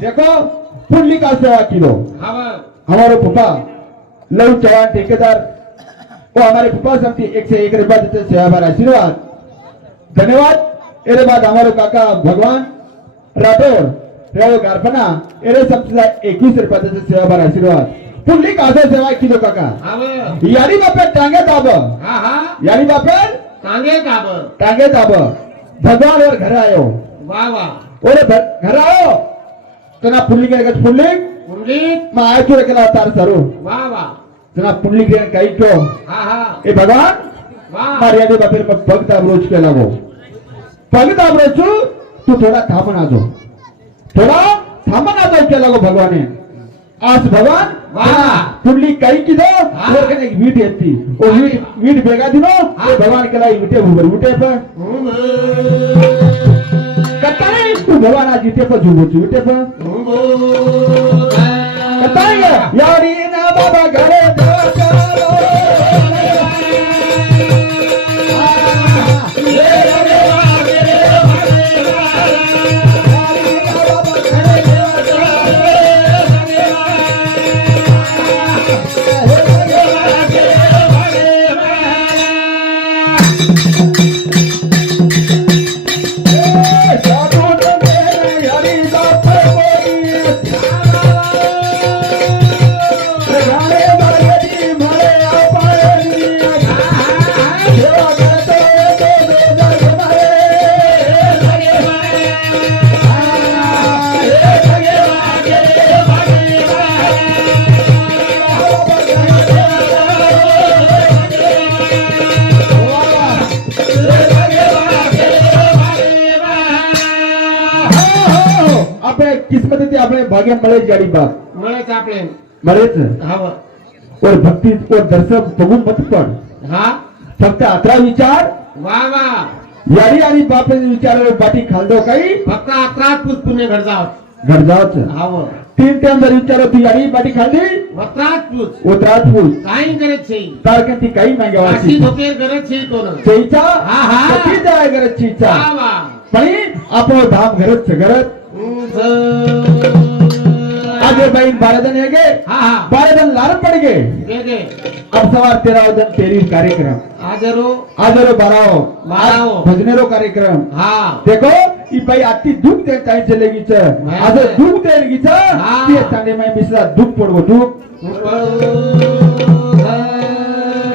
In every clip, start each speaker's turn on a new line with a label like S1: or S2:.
S1: देखो पुंडली का सेवा किलो. हमारे फूफा लव चौहान ठेकेदार. वो हमारे फूफा समती एक से एक रुपया देते सेवा भर आशीर्वाद. धन्यवाद. एरे बाद हमारे काका भगवान राठौर रेव गारफना एरे सबसे एकवीस रुपया देते सेवा भर आशीर्वाद. पुंडली का सेवा किलो काका. यारी बापे टांगे दाब यारी बापे टांगे दाब भगवान और घर आयो. ओरे भ- के पुंडली मैं आयो क्यों केला तार सरू जना पुंडली के काही क्यों ए भगवान मर्यादे बापेर मग भक्त अब्रोच केला गो भक्त अब्रोच तू थोडा थांबन आजो थोडा थांबन आजो केला गो भगवाने आज भगवान
S2: वाह.
S1: पुंडली काही किदो. और कने वीट येती ओ वीट वीट बेगा दिनो भगवान केला विटे उबर विटे कता नाही तू भगवान आज विटे भाग्य मळे जाडी
S2: बाप. मळेच
S1: आपले. मळेच
S2: हवा
S1: और भक्ती और दर्शक बघून मत पण
S2: हा?
S1: फक्त अकरा विचार.
S2: वा वा.
S1: यारी आणि बाप विचार बाटी खालदो काही.
S2: फक्त अकरा पुस्तुने घडजाव
S1: घडजावच
S2: हवं
S1: तीन टाइम जर विचार तू यारी बाटी खाल्ली.
S2: वत्रात पूस.
S1: उत्रात पूस.
S2: काही गरज छे
S1: तारके ती काही मागे
S2: वाची धोके गरज छे कोण.
S1: चेचा?
S2: हा हा.
S1: किती जाय गरज चेचा?
S2: वा वा.
S1: पण आपण धाम घरच घरच आज ये बाई बारह जन है गे
S2: हा हा
S1: बारह जन लाल पड़ गए अब सवार तेरह जन तेरी कार्यक्रम
S2: हाजरो
S1: आज रो बाराओ
S2: बाराओ.
S1: भजनेरो कार्यक्रम
S2: हा
S1: देखो ही बाई आती दुःख दे काही चलेगी
S2: नाही.
S1: आज दुःख देगी
S2: हा.
S1: ते चांदे माय मिसला दुःख पडवो दुःख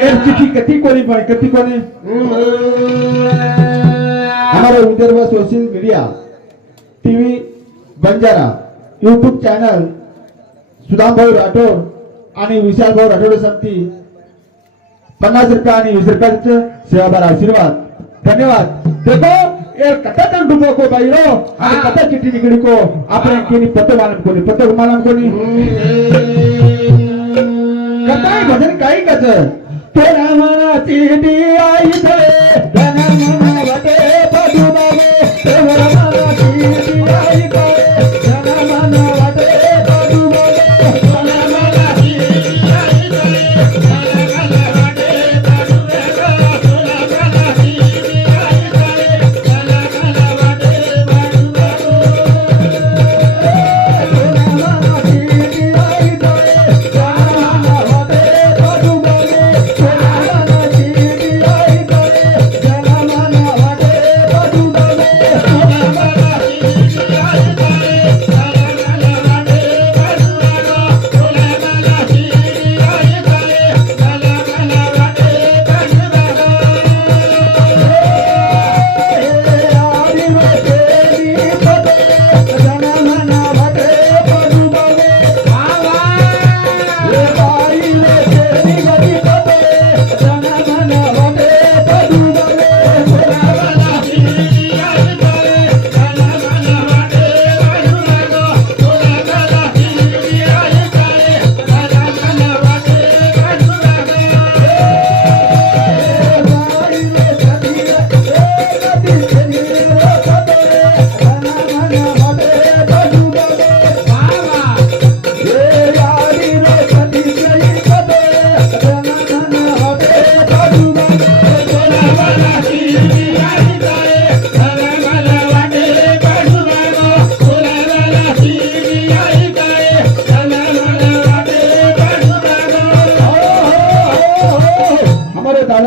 S1: एर चिठी कती कोणी पण कती कोणी हमारे Vidarbha social media TV Banjara YouTube channel Sudam Bhau Rathod आणि विशाल भाऊ राठोड संती. पन्नास रुपया आणि वीस रुपयाचं सेवाभार आशीर्वाद. धन्यवाद. देखो ये कथा तन डुबो को भाई रो आणि. कथा चिट्ठी निकड़ी को. आपण केनी पत्तो मालम कोणी पत्तो मालम कोणी कथा भजन काही कच तेरा मना चिठी आई थे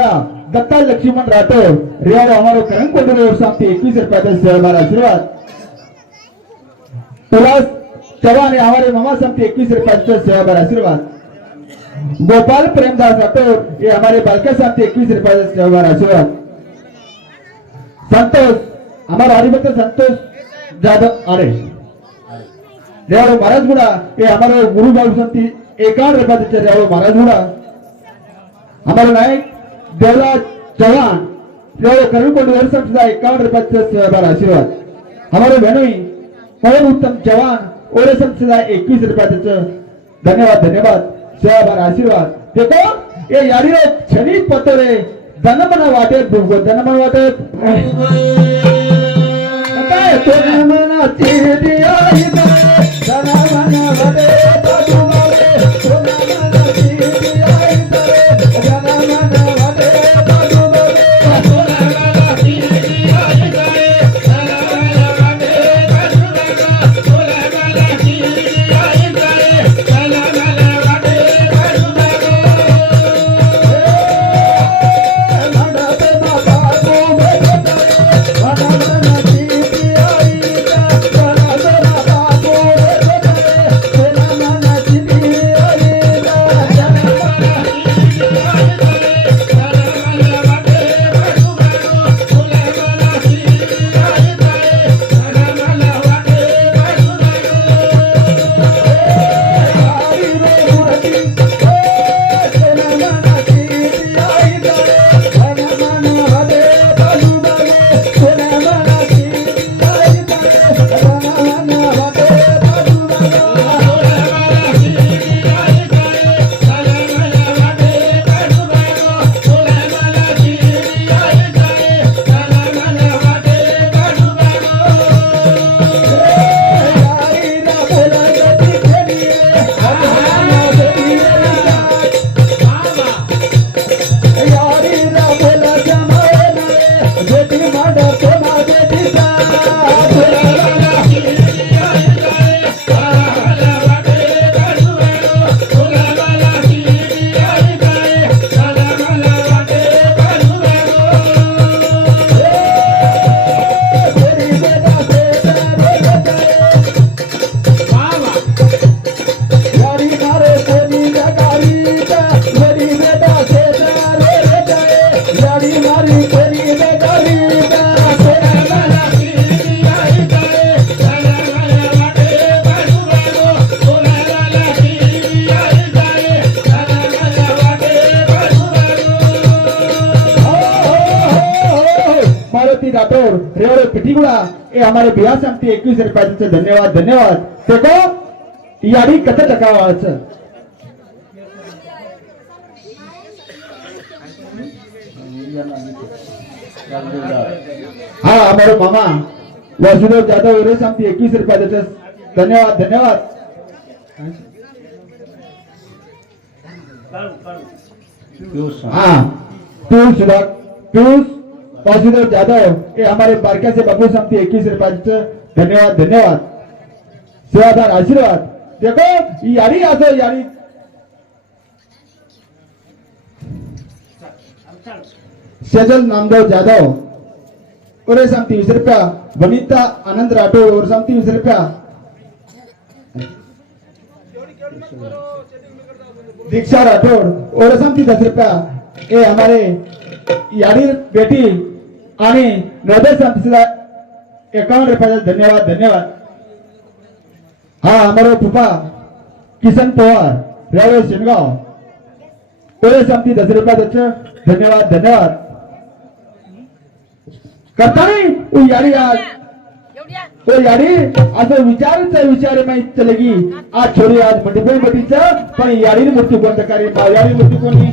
S1: दादा दत्ता लक्ष्मण राठौर रियार हमारो करंग कोटरे और सामने इक्कीस रुपए का सहभार आशीर्वाद उल्लास चव्हाण हे हमारे मामा सामने इक्कीस रुपए का सहभार आशीर्वाद गोपाल प्रेमदास राठौर ये हमारे बालका सामने इक्कीस रुपए का सहभार आशीर्वाद संतोष हमारा हरिभक्त संतोष जाधव आरे रेवाड़ो महाराज गुड़ा ये हमारे गुरु बाबू समिति एकावन्न रुपयाचे रेवाड़ो महाराज गुड़ा हमारे नायक वर्ष सुद्धा एकावन्न रुपयाचे सहभार आशीर्वाद. हमारे बहनोई पवन उत्तम चव्हाण ओरसम सुद्धा एकवीस रुपयाचे धन्यवाद धन्यवाद सहभार आशीर्वाद. देखो ये यारी क्षणिक पत्तरे धनमना वाटेत भुगो धनमन वाटेत. काय हमारे बिहार समिति एकवीस रुपयाचे धन्यवाद धन्यवाद. देखो यारी कथा टकावाचं हा हमारे मामा वासुदेव जाधव रे समिति एकवीस रुपया देते धन्यवाद धन्यवाद. हाँ पीयूष सुधा पीयूष वासुदेव जाधव ये हमारे बारका से बबू समिति इक्कीस रुपया धन्यवाद धन्यवाद। सेवादार, आशीर्वाद। देखो यारी असो यारी। सेजल नामदेव जाधव और समती वीस रुपया। वनिता, आनंद राठौर, और समती वीस रुपया। दीक्षा राठौर, और समती दस रुपया। ये हमारे यारी बेटी आणि नवदय समतीला एकावन्न रुपयाचा धन्यवाद धन्यवाद. हा हमारे फुपा किसन पवार रेल्वे शेनगाव. तोरे समती दस रुपया धन्यवाद धन्यवाद. करता नाही? वो यारी आज. तो यारी असं विचारचा विचार माहीत चलेगी. आज छोरी आज मंडपे बटीचं पण यारी मूर्ती कोणतं कार्य यारी मूर्ती कोणी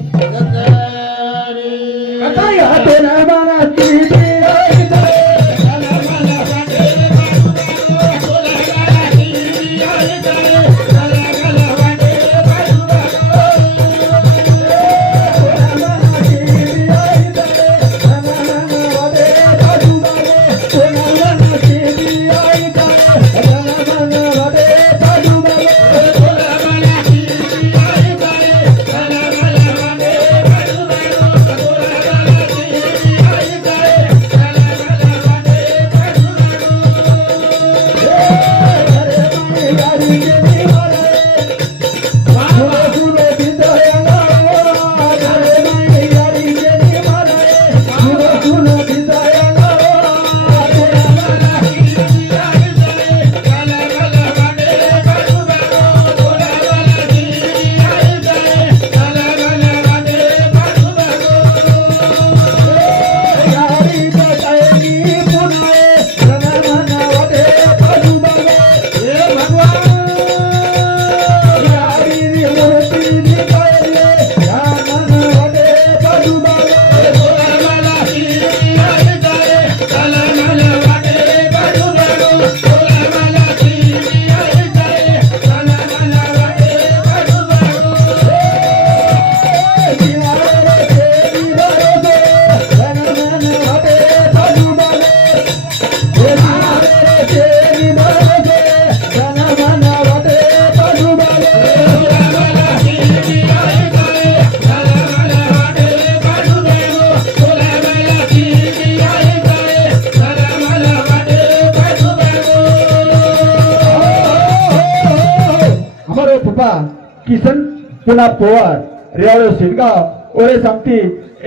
S1: पुन्हा पोवार रियाळो शिरगाव ओरे सांगती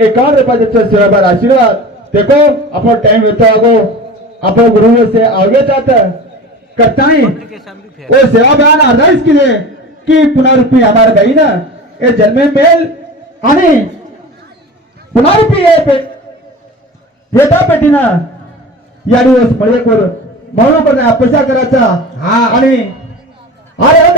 S1: एकावन्न रुपयाचे सेवाबार आशीर्वाद. देखो अपन टाइम होता आगो अपन गुरु से आगे जाता करताई वो सेवा बयान अर्धाईच किती की पुन्हा रुपी आम्हाला गाई ना हे जन्मे मेल आणि पुन्हा रुपी ये पे येता पेटीना या दिवस मळे कर म्हणून पण पैसा करायचा
S2: हा.
S1: आणि Yeah.